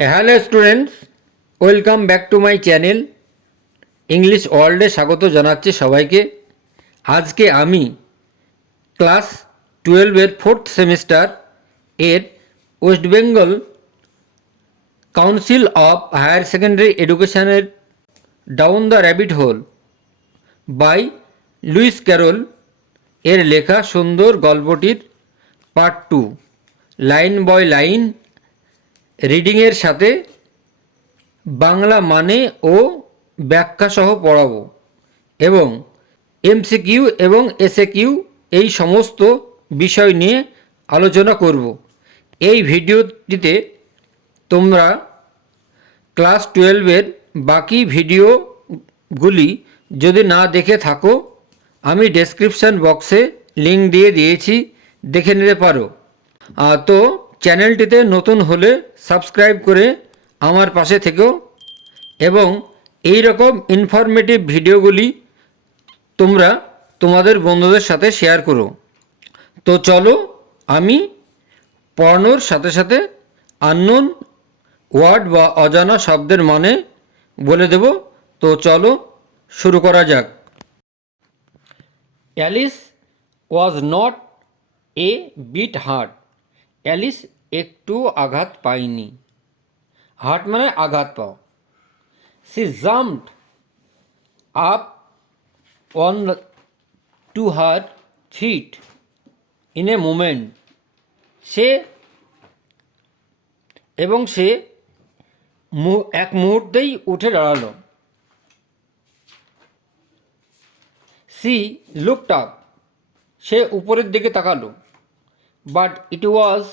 Hello students, welcome back to my channel. English ওয়ার্ল্ডে স্বাগত জানাচ্ছি সবাইকে। আজকে আমি ক্লাস 12-এর 4th সেমিস্টার এর West Bengal council of higher secondary এডুকেশনের down the rabbit hole by Lewis Carroll এর লেখা সুন্দর গল্পটির পার্ট 2 লাইন বাই লাইন রিডিংয়ের সাথে বাংলা মানে ও ব্যাখ্যা সহ পড়াবো এবং এমসিকিউ এবং এসএকিউ এই সমস্ত বিষয় নিয়ে আলোচনা করব। এই ভিডিওটিতে তোমরা ক্লাস 12-এর বাকি ভিডিওগুলি যদি না দেখে থাকো, আমি ডেসক্রিপশান বক্সে লিঙ্ক দিয়ে দিয়েছি, দেখে নিতে পারো। তো চ্যানেলটিতে নতুন হলে সাবস্ক্রাইব করে আমার পাশে থেকো এবং এই রকম ইনফরমেটিভ ভিডিওগুলি তোমরা তোমাদের বন্ধুদের সাথে শেয়ার করো। তো চলো, আমি পড়ানোর সাথে সাথে আননোন ওয়ার্ড বা অজানা শব্দের মানে বলে দেব। তো চলো শুরু করা যাক। Alice was not a bit hurt. Alice একটু আঘাত পায়নি। হার্ট মানে আঘাত পাও। She jumped up on to her feet in a moment. সে এক মুহূর্তেই উঠে দাঁড়ালো। She looked up. সে উপরের দিকে তাকালো। But it was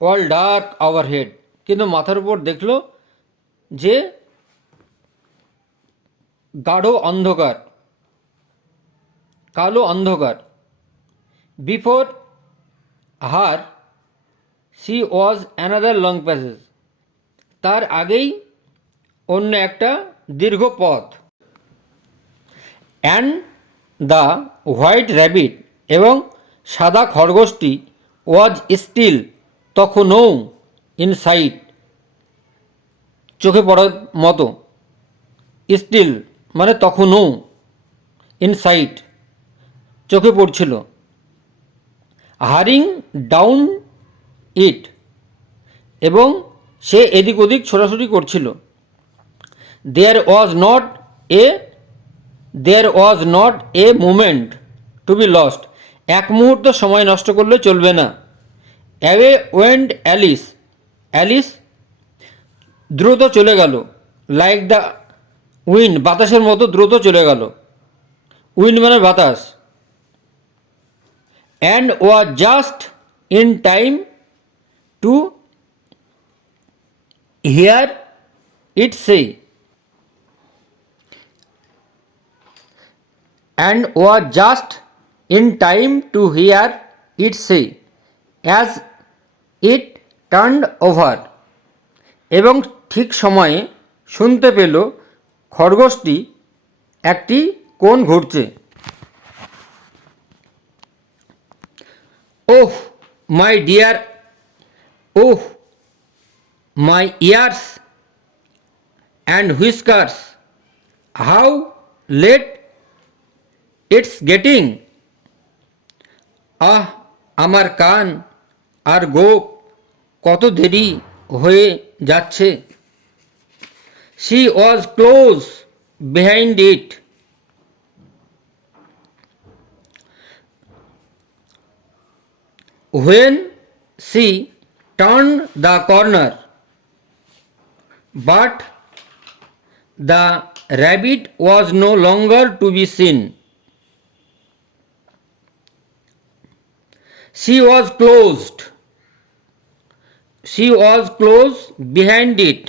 all dark overhead. কিন্তু মাথার উপর দেখলো যে গাঢ় অন্ধকার, কালো অন্ধকার। বিফোর হার সি ওয়াজ অ্যানাদার লং প্যাসেজ। তার আগেই অন্য একটা দীর্ঘ পথ। অ্যান্ড দ্য হোয়াইট র্যাবিট, এবং সাদা খরগোশটি ওয়াজ স্টিল, তখনও ইন সাইট, চোখে পড়ার মতো। স্টিল মানে তখনও, ইনসাইট চোখে পড়ছিল। হারিং ডাউন ইট, এবং সে এদিক ওদিক ছোটাছুটি করছিল। There was not a moment to be lost. এক মুহূর্ত সময় নষ্ট করলে চলবে না। Away went Alice. অ্যালিস দ্রুত চলে গেল। লাইক দ্য উইন্ড, বাতাসের মতো দ্রুত চলে গেল। উইন্ড মানে বাতাস। And was just in time to hear it say. And was just in time to hear it say as it turned over. এবং ঠিক সময়ে শুনতে পেল খরগোশটি একটি কোণ ঘুরছে। Oh my dear, oh my ears and whiskers, how late it's getting. আহ আমার কান আর গোপ, কত দেরি হয়ে যাচ্ছে। She was close behind it. When she turned the corner, but the rabbit was no longer to be seen. She was close behind it.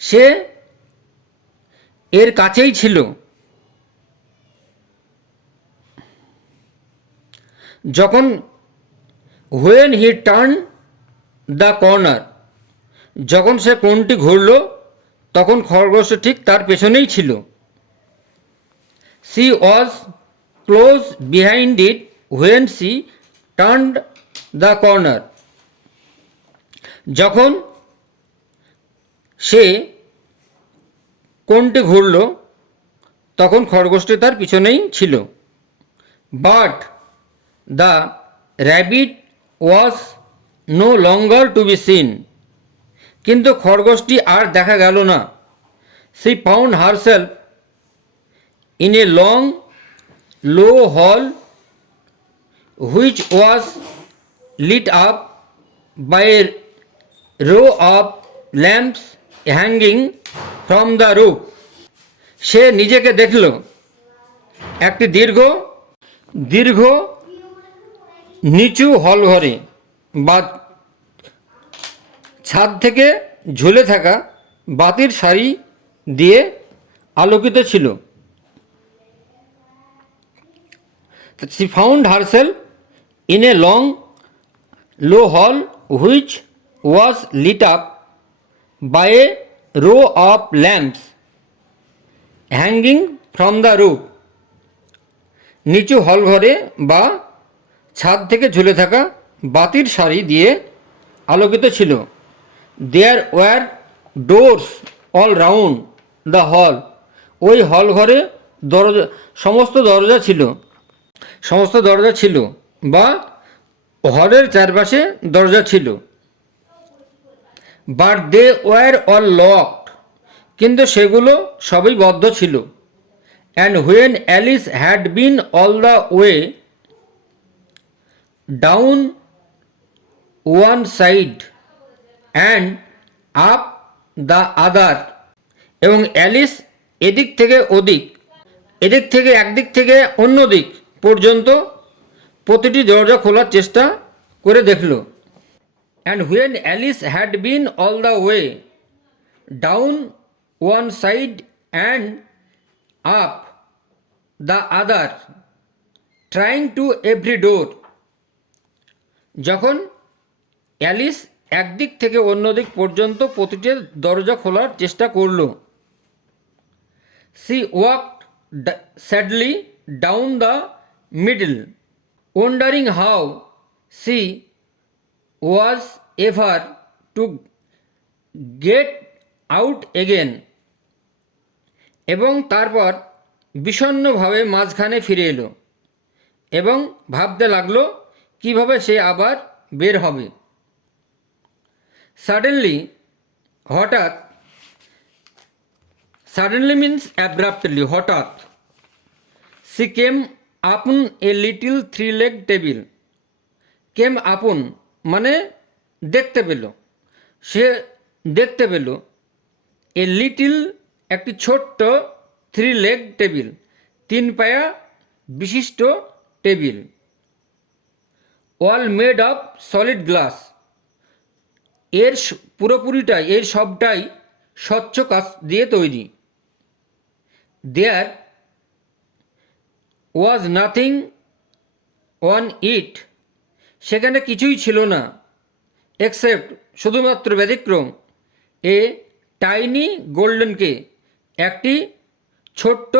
সে এর কাছেই ছিল। যখন when he turned the corner, যখন সে কোণটি ঘুরল তখন খরগোশ ঠিক তার পেছনেই ছিল। She was close behind it when she turned the corner. যখন সে কোণটি ঘুরল তখন খরগোশটি তার পিছনেই ছিল। But the rabbit was no longer to be seen, কিন্তু খরগোশটি আর দেখা গেল না। She found herself in a long low hall which was lit up by a row of lamps hanging from the roof. সে নিজেকে দেখল একটি দীর্ঘ নিচু হল ঘরে বা ছাদ থেকে ঝুলে থাকা বাতির সারি দিয়ে আলোকিত ছিল। She found herself in a long, low hall which was lit up by a row of lamps hanging from the roof. নিচু হল ঘরে বা ছাদ থেকে ঝুলে থাকা বাতির সারি দিয়ে আলোকিত ছিল। There were doors all round the hall. ওই হল ঘরে সমস্ত দরজা ছিল বা হলের চারপাশে দরজা ছিল। But they were all locked, কিন্তু সেগুলো সবই বদ্ধ ছিল। And when Alice had been all the way down one side and up the other, এবং অ্যালিস একদিক থেকে অন্য দিক পর্যন্ত প্রতিটি দরজা খোলার চেষ্টা করে দেখল। And when Alice had been all the way down one side and up the other trying to every door, যখন অ্যালিস একদিক থেকে অন্য দিক পর্যন্ত প্রতিটি দরজা খোলার চেষ্টা করল। She walked sadly down the middle wondering how she was ever to get out again, এবং তারপর বিষণ্ণভাবে মাঝখানে ফিরে এলো এবং ভাবতে লাগলো কিভাবে সে আবার বের হবে। সাডেনলি মিন্স অ্যাব্রাপ্টলি, হঠাৎ। She came upon a little three leg table. Came upon মানে সে দেখতে পেল এ লিটিল একটি ছোট্ট থ্রি লেগ টেবিল, তিন পায়া বিশিষ্ট table. All made of solid glass, এর সবটাই স্বচ্ছ কাঁচ দিয়ে তৈরি। দেয়ার ওয়াজ নাথিং অন ইট, সেখানে কিছুই ছিল না। এক্সেপ্ট শুধুমাত্র ব্যতিক্রম এ টাইনি গোল্ডেন কে, একটি ছোট্ট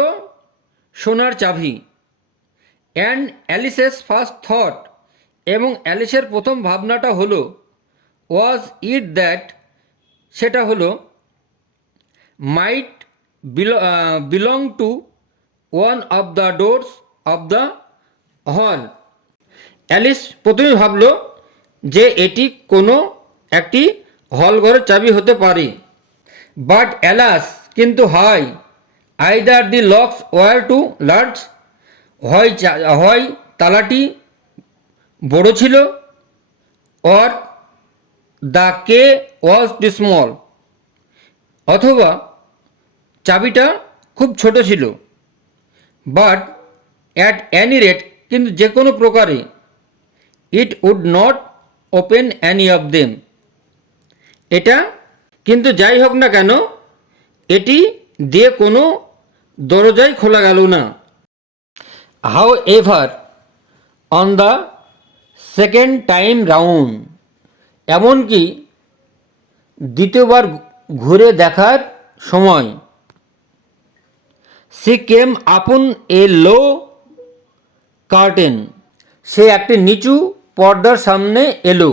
সোনার চাবি। অ্যান্ড অ্যালিসেস ফার্স্ট থট, এবং অ্যালিসের প্রথম ভাবনাটা হলো ওয়াজ ইট দ্যাট, সেটা হলো might belong to one of the doors of the hall. Alice প্রথমে ভাবল যে এটি কোনো একটি হল ঘরের চাবি হতে পারে। বাট অ্যালাস, কিন্তু হায়, either the locks were too large, হয় তালাটি বড় ছিল, or the key was too small, অথবা চাবিটা খুব ছোট ছিল। বাট অ্যাট অ্যানি রেট, কিন্তু যে কোনো প্রকারে, it would not open any of them, এটা কিন্তু যাই হোক না কেন এটি দিয়ে কোনো দরজাই খোলা গেল না। How ever on the second time round, এমনকি দ্বিতীয়বার ঘুরে দেখার সময়, সি কেম আপন এ লো কার্টেন, সে একটি নিচু পর্দার সামনে এলো।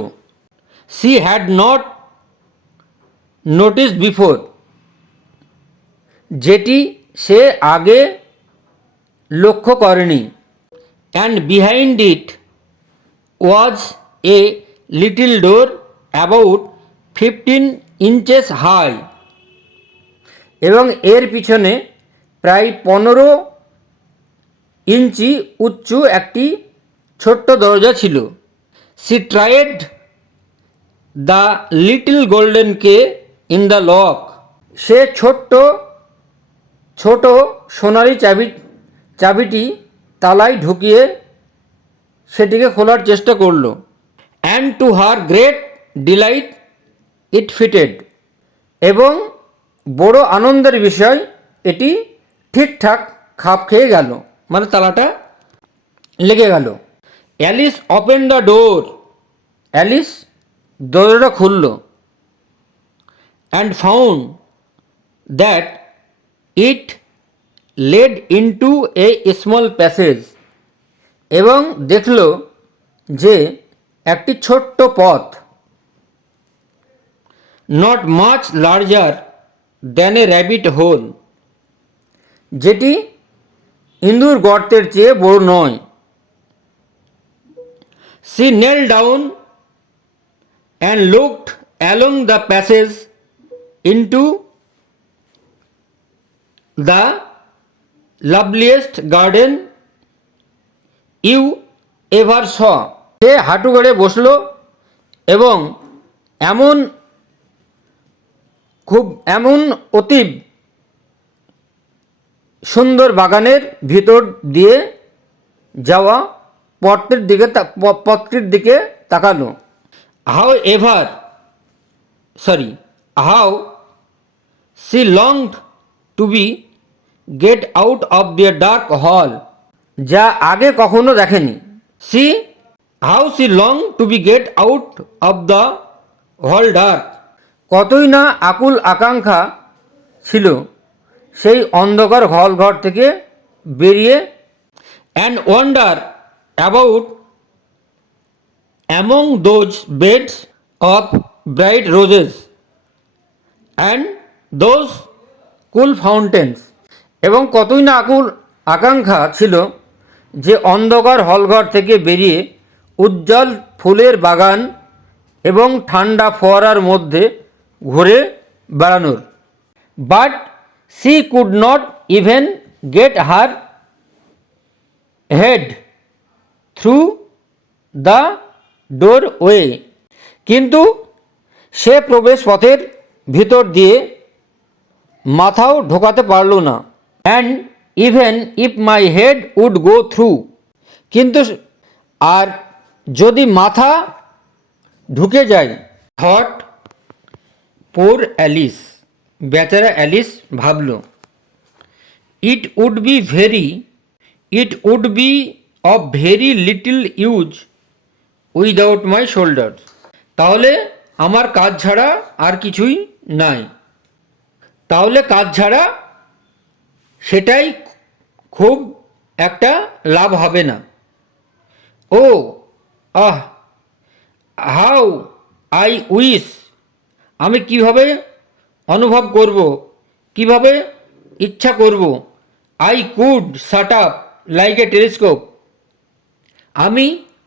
She had not noticed before, যেটি সে আগে লক্ষ্য করেনি। And behind it was a little door about 15 inches high, এবং এর পিছনে প্রায় 15 ইঞ্চি উঁচু একটি ছোট্ট দরজা ছিল। She tried the little golden key in the lock, সে ছোট সোনালি চাবিটি তালায় ঢুকিয়ে সেটিকে খোলার চেষ্টা করল। And to her great delight it fitted, এবং বড় আনন্দের বিষয় এটি ঠিকঠাক খাপ খেয়ে গেল, মানে তালাটা লেগে গেল। Alice open the door, Alice দরজাটা খুলল। And found that it led into a small passage, এবং দেখল যে একটি ছোট্ট পথ, not much larger than a rabbit hole, যেটি ইঁদুর গর্তের চেয়ে বড় নয়। She knelt down and looked along the passage into the loveliest garden you ever saw, সে হাঁটু গেড়ে বসল এবং এমন অতীব সুন্দর বাগানের ভিতর দিয়ে যাওয়া পথটির দিকে তাকালো। How she longed to be get out of the dark hall, যা আগে কখনো দেখেনি। How she long to be get out of the hall dark, কতই না আকুল আকাঙ্ক্ষা ছিল সেই অন্ধকার হলঘর থেকে বেরিয়ে। And wander about among those beds of bright roses and those cool fountains, এবং কতই না আকুল আকাঙ্ক্ষা ছিল যে অন্ধকার হলঘর থেকে বেরিয়ে উজ্জ্বল ফুলের বাগান এবং ঠান্ডা ফোয়ারার মধ্যে ঘুরে বেড়ানোর। But C could not even gate her head through the door way, কিন্তু সে প্রবেশ পথের ভিতর দিয়ে মাথাও ঢোকাতে পারল না। And even if my head would go through, কিন্তু আর যদি মাথা ঢুকে যায়, থট পোর অ্যালিস, বেচারা অ্যালিস ভাবল, it would be of very little use without my shoulder, তাহলে আমার কাজ ছাড়া আর কিছুই নাই, তাহলে কাজ ছাড়া সেটাই খুব একটা লাভ হবে না। ও হাউ আই উইশ, আমি কিভাবে অনুভব করব, কিভাবে ইচ্ছা করব, I could shut up like a telescope, আমি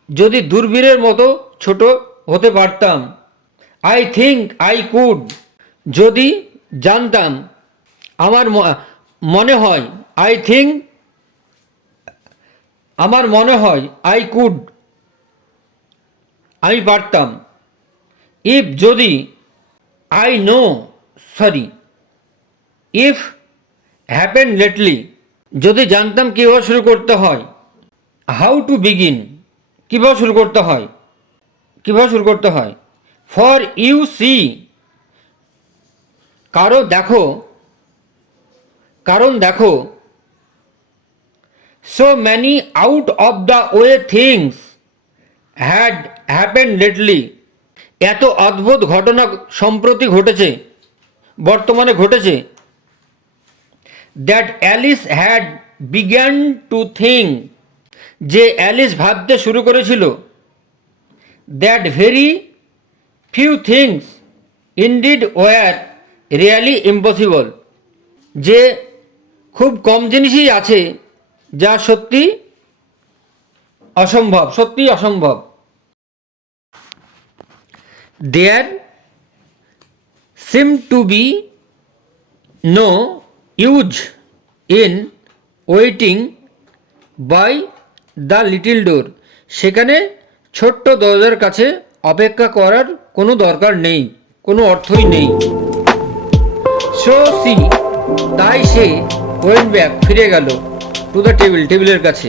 যদি দূরবীনের মতো ছোট হতে পারতাম। আই থিঙ্ক আই কুড, যদি জানতাম, আমার মনে হয়, আমার মনে হয়, আই কুড, আমি পারতাম। ইফ, যদি, ইফ হ্যাপেন লেটলি, যদি জানতাম কীভাবে শুরু করতে হয়। হাউ টু বিগিন, কীভাবে শুরু করতে হয়। ফর ইউ সি, কারণ দেখো, so many out of the way things had happen lately, এত অদ্ভুত ঘটনা সম্প্রতি বর্তমানে ঘটেছে। That Alice had begun to think, যে অ্যালিস ভাবতে শুরু করেছিল। That very few things indeed were really impossible, যে খুব কম জিনিসই আছে যা সত্যি অসম্ভব, সত্যি অসম্ভব। There seem to be no use in waiting by the little door, সেখানে ছোট্ট দরজার কাছে অপেক্ষা করার কোনো দরকার নেই, কোনো অর্থই নেই। সো সি, তাই সে ওয়েন্ট ব্যাক, ফিরে গেল টু দ্য টেবিল, টেবিলের কাছে।